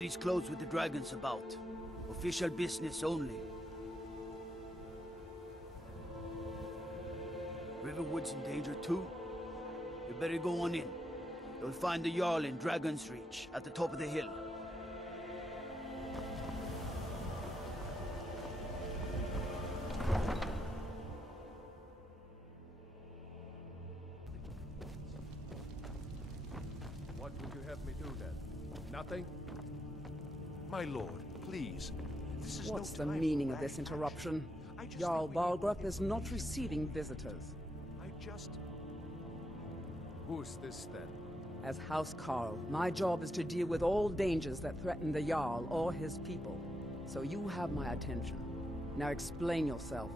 These clothes with the dragons about. Official business only. Riverwood's in danger too. You better go on in. You'll find the Jarl in Dragon's Reach, at the top of the hill. What would you have me do then? Nothing? My lord, please. This is What's no the time meaning for of this rash interruption? action. I just Jarl think we need to Balgrup get is to not peace. receiving visitors. I just... Who's this then? As House Carl, my job is to deal with all dangers that threaten the Jarl or his people. So you have my attention. Now explain yourself.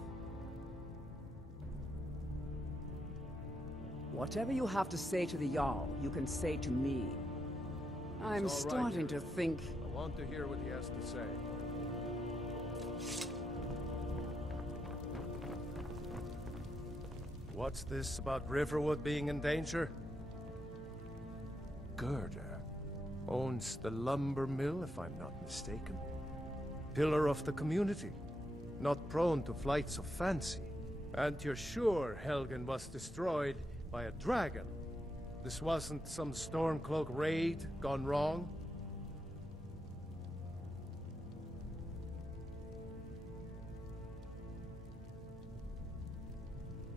Whatever you have to say to the Jarl, you can say to me. I'm It's all right, starting to think... I want to hear what he has to say. What's this about Riverwood being in danger? Gerda owns the lumber mill, if I'm not mistaken. Pillar of the community, not prone to flights of fancy. And you're sure Helgen was destroyed by a dragon? This wasn't some Stormcloak raid gone wrong?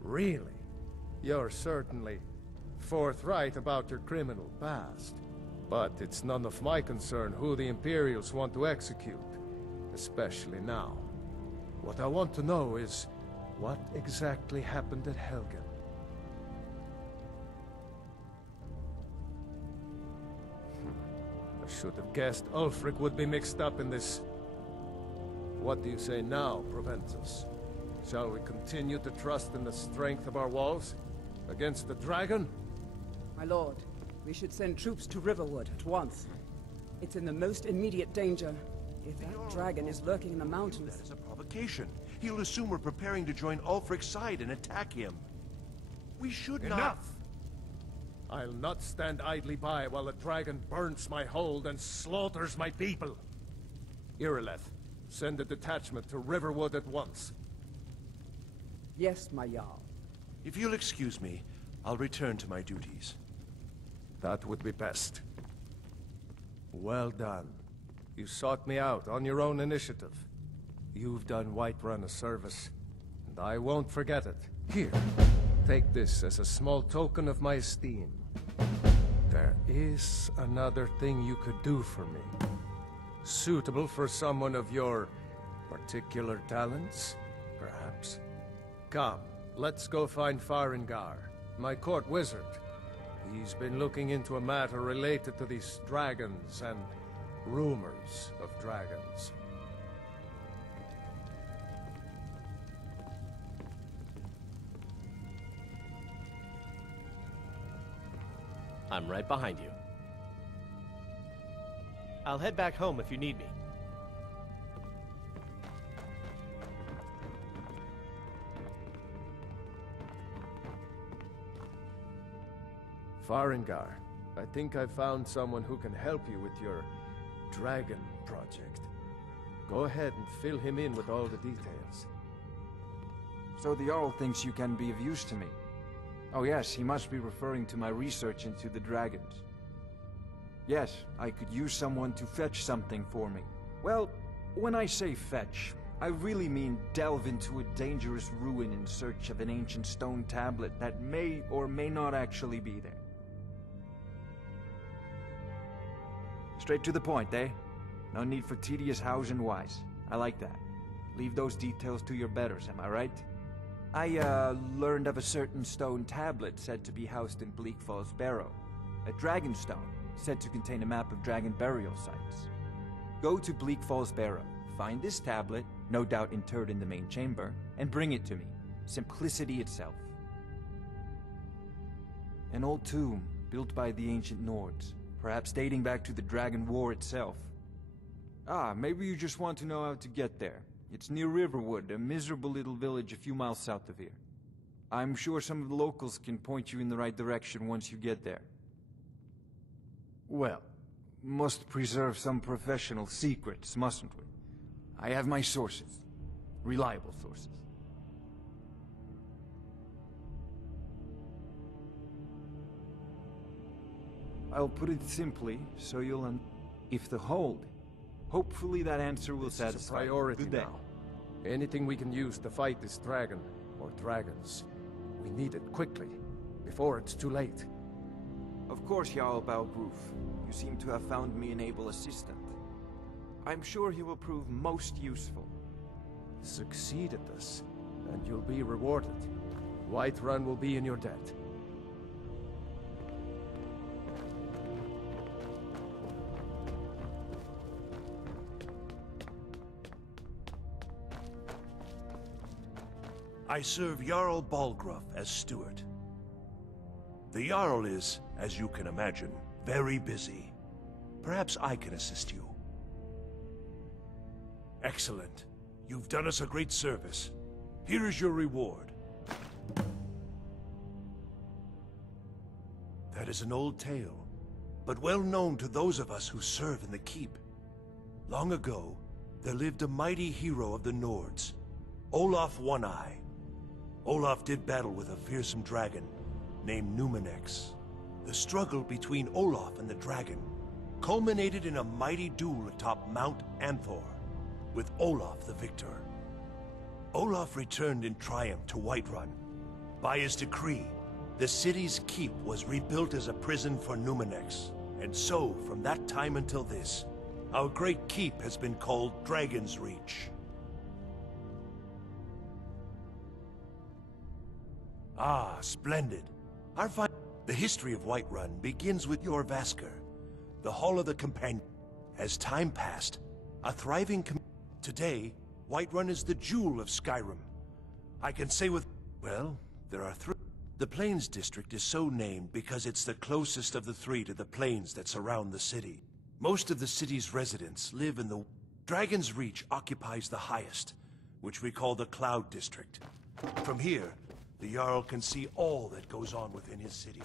Really? You're certainly forthright about your criminal past. But it's none of my concern who the Imperials want to execute, especially now. What I want to know is, what exactly happened at Helgen? I should have guessed Ulfric would be mixed up in this. What do you say now, Proventus? Shall we continue to trust in the strength of our walls? Against the dragon? My lord, we should send troops to Riverwood at once. It's in the most immediate danger. If that dragon is lurking in the mountains... That is a provocation. He'll assume we're preparing to join Ulfric's side and attack him. We should not... Enough! I'll not stand idly by while the dragon burns my hold and slaughters my people. Irileth, send a detachment to Riverwood at once. Yes, my Jarl. If you'll excuse me, I'll return to my duties. That would be best. Well done. You sought me out on your own initiative. You've done Whiterun a service, and I won't forget it. Here, take this as a small token of my esteem. There is another thing you could do for me. Suitable for someone of your particular talents, perhaps. Come, let's go find Farengar, my court wizard. He's been looking into a matter related to these dragons and rumors of dragons. I'm right behind you. I'll head back home if you need me. Farengar, I think I found someone who can help you with your dragon project. Go ahead and fill him in with all the details. So the Jarl thinks you can be of use to me. Oh yes, he must be referring to my research into the dragons. Yes, I could use someone to fetch something for me. Well, when I say fetch, I really mean delve into a dangerous ruin in search of an ancient stone tablet that may or may not actually be there. Straight to the point, eh? No need for tedious hows and whys. I like that. Leave those details to your betters, am I right? I, learned of a certain stone tablet said to be housed in Bleak Falls Barrow. A Dragonstone, said to contain a map of dragon burial sites. Go to Bleak Falls Barrow, find this tablet, no doubt interred in the main chamber, and bring it to me. Simplicity itself. An old tomb, built by the ancient Nords, perhaps dating back to the Dragon War itself. Ah, maybe you just want to know how to get there. It's near Riverwood, a miserable little village a few miles south of here. I'm sure some of the locals can point you in the right direction once you get there. Well, must preserve some professional secrets, mustn't we? I have my sources. Reliable sources. I'll put it simply, so you'll if the hold. Hopefully that answer will satisfy. It's a priority Good day. now. Anything we can use to fight this dragon, or dragons. We need it quickly, before it's too late. Of course, Jarl Balgruf. You seem to have found me an able assistant. I'm sure he will prove most useful. Succeed at this, and you'll be rewarded. Whiterun will be in your debt. I serve Jarl Balgruf as steward. The Jarl is, as you can imagine, very busy. Perhaps I can assist you. Excellent. You've done us a great service. Here is your reward. That is an old tale, but well known to those of us who serve in the keep. Long ago, there lived a mighty hero of the Nords, Olaf One-Eye. Olaf did battle with a fearsome dragon named Numenex. The struggle between Olaf and the dragon culminated in a mighty duel atop Mount Anthor, with Olaf the victor. Olaf returned in triumph to Whiterun. By his decree, the city's keep was rebuilt as a prison for Numenex. And so, from that time until this, our great keep has been called Dragon's Reach. Ah, splendid. The history of Whiterun begins with your Vasker, the Hall of the Companion. As time passed, a thriving Today, Whiterun is the jewel of Skyrim. I can say with... well, there are three. The Plains District is so named because it's the closest of the three to the plains that surround the city. Most of the city's residents live in the... Dragon's Reach occupies the highest, which we call the Cloud District. From here, the Jarl can see all that goes on within his city.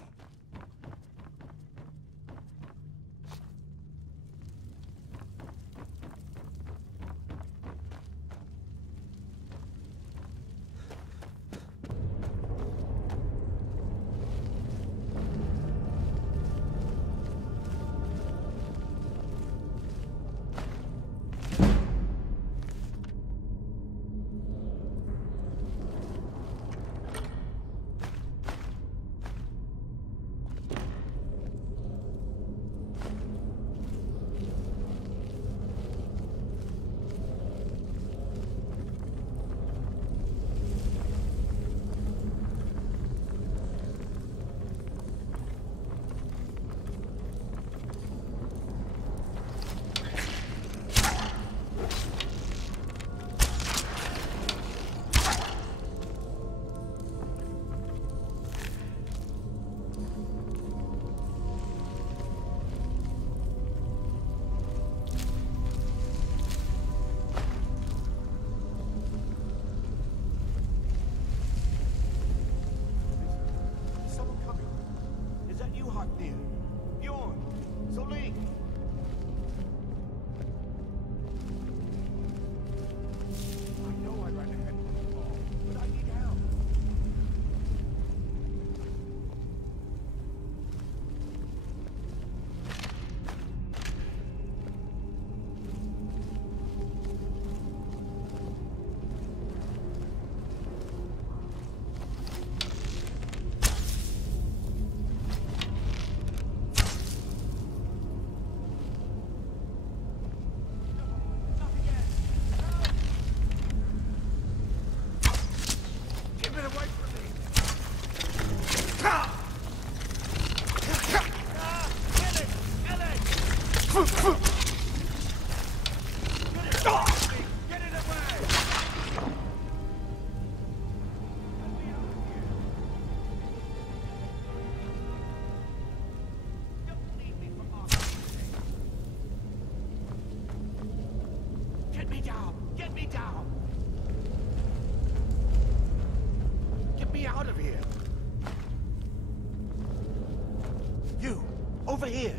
Over here.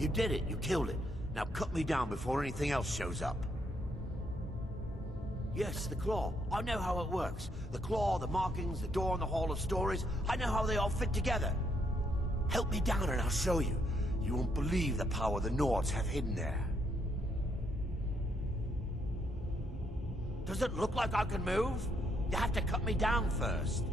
You did it. You killed it. Now cut me down before anything else shows up. Yes, the claw. I know how it works. The claw, the markings, the door in the Hall of Stories. I know how they all fit together. Help me down and I'll show you. You won't believe the power the Nords have hidden there. Does it look like I can move? You have to cut me down first.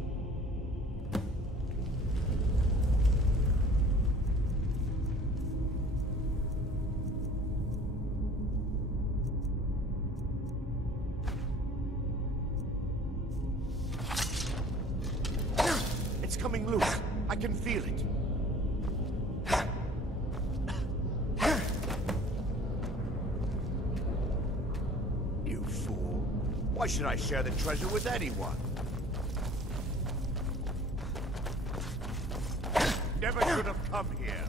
It's coming loose. I can feel it. You fool. Why should I share the treasure with anyone? Never should have come here.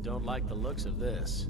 Don't like the looks of this.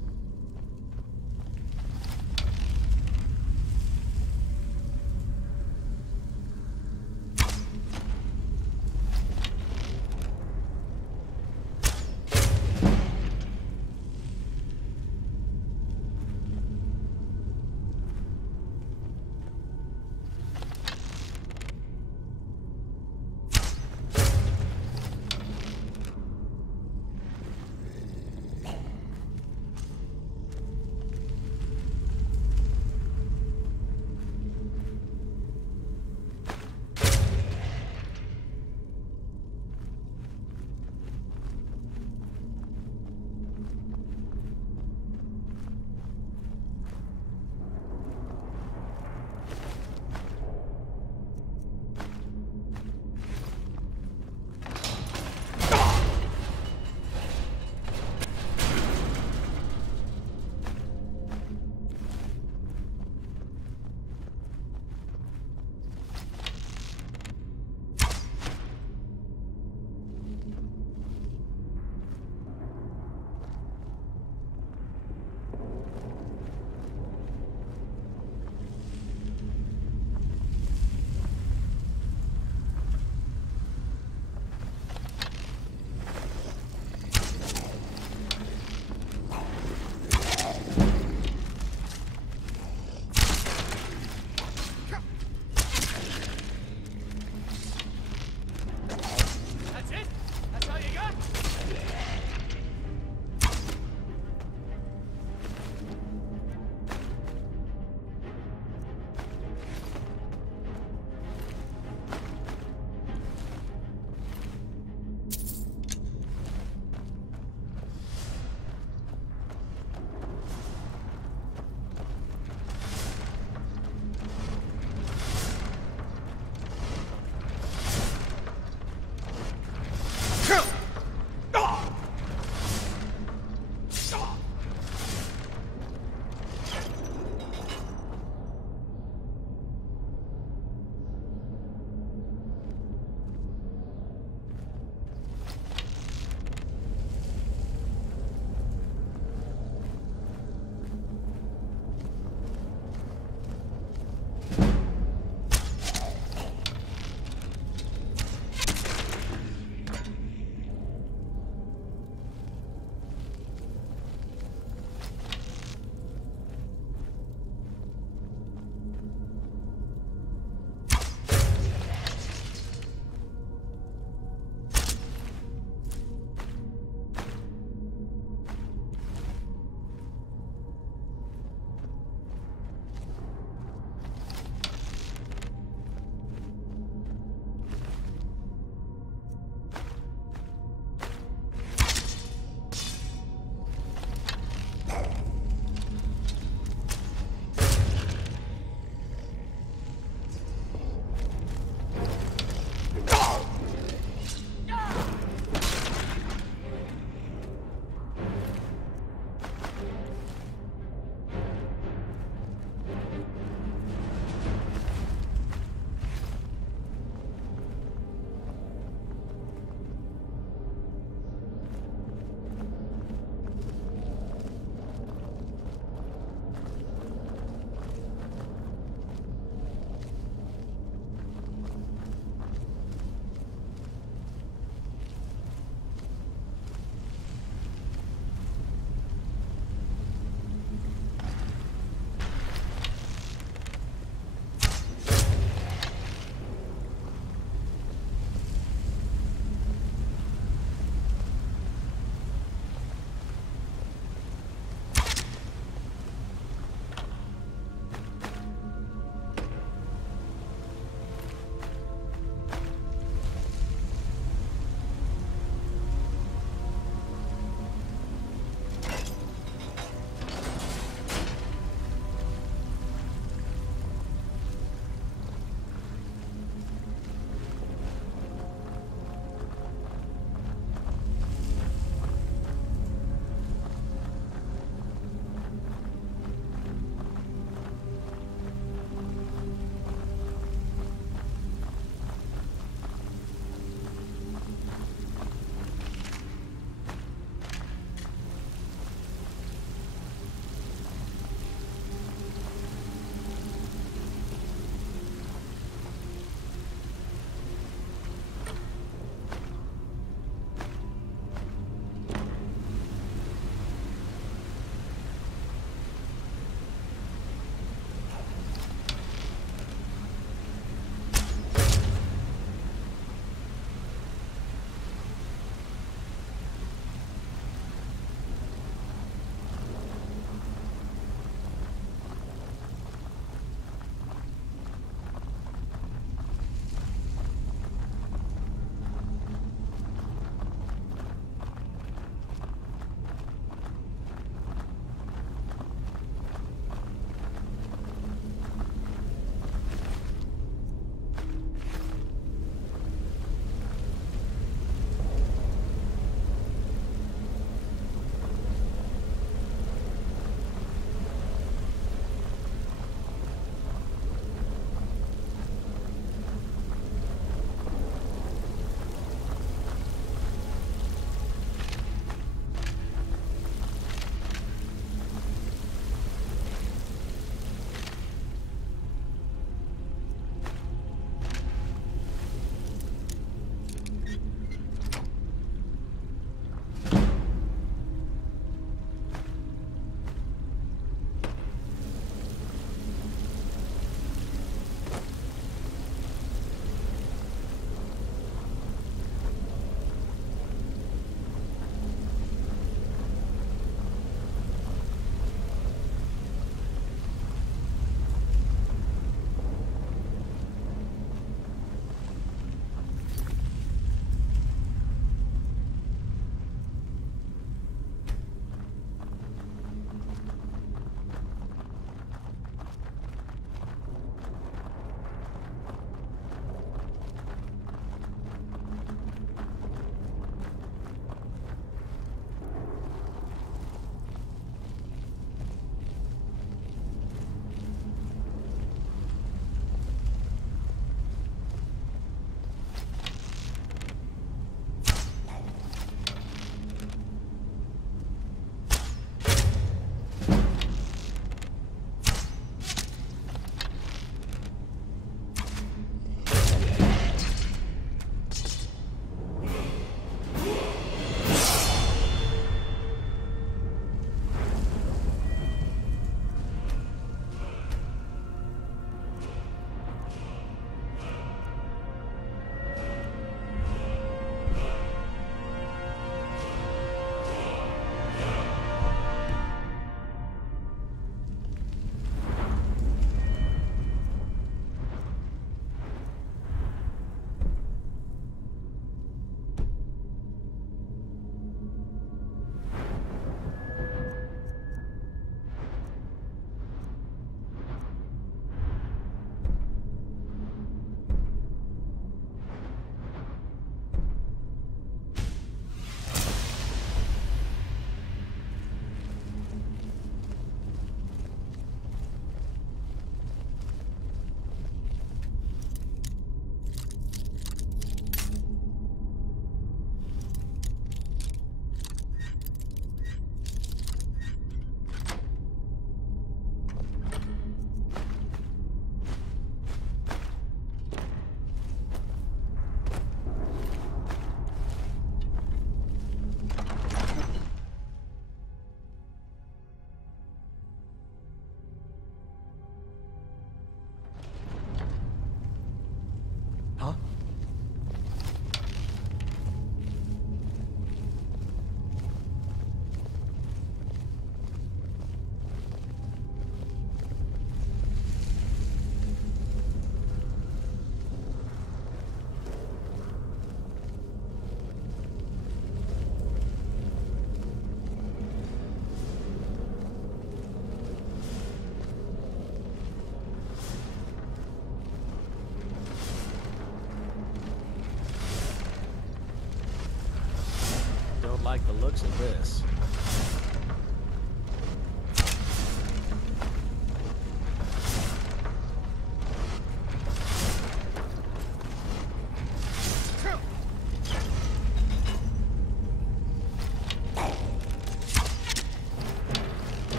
looks of this.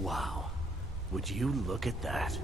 Wow. Would you look at that?